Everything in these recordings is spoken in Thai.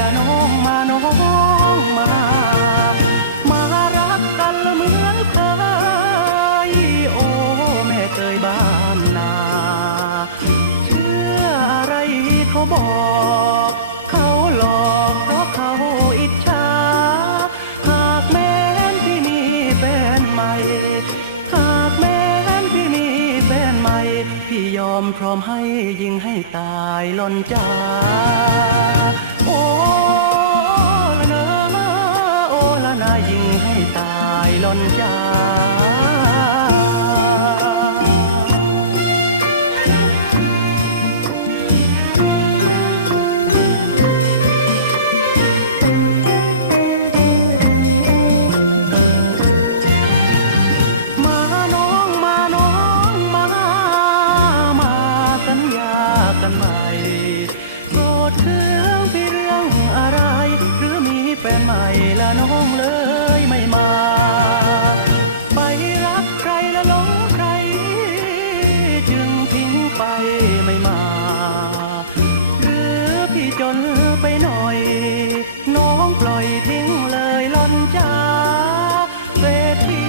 ละน้องมาน้องมา มารักกันละเหมือนเคยโอ้แม่เคยบ้านนาเชื่ออะไรเขาบอกเขาหลอกเพราะเขาอิจฉาหากแม่นที่มีแฟนใหม่หากแม่นที่มีแฟนใหม่พี่ยอมพร้อมให้ยิงให้ตายล่นจ้า โอ้ละนะโอ้ละนายิงให้ตายล่นใจ ไม่ละน้องเลยไม่มา ไปรักใครละหลงใคร จึงทิ้งไปไม่มา หรือพี่จนไปหน่อย น้องปล่อยทิ้งเลยล่อนจ้าเศรษฐี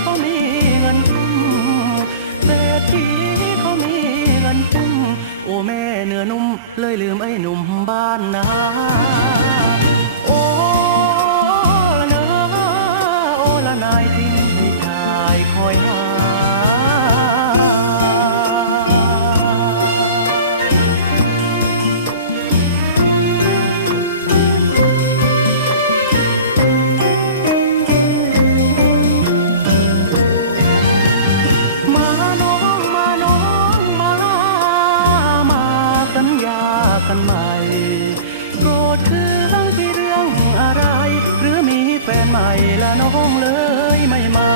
เขามีเงินทุ่มเศรษฐีเขามีเงินทุ่มโอ้แม่เนื้อนุ่มเลยลืมไอ้หนุ่มบ้านนา ไปและน้องเลยไม่มา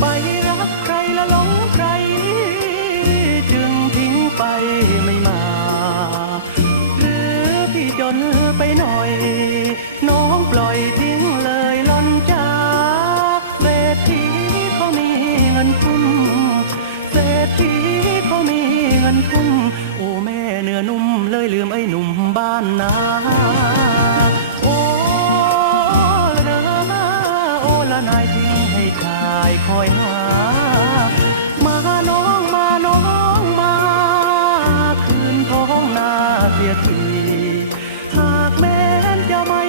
ไปรักใครแล้วหลงใคร จึงทิ้งไปไม่มา หรือพี่จนไปหน่อย น้องปล่อยทิ้งเลยล่อนจ้าเศรษฐีเขามีเงินทุ่มเศรษฐีเขามีเงินทุ่มโอ้แม่เนื้อนุ่มเลยลืมไอ้หนุ่มบ้านนา อยหา มาน้องมาน้องมาคืนท้องนาเสียที หากแม้นจะไม่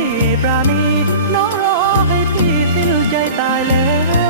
ประณีน้องรอให้พี่สิ้นใจตายแล้ว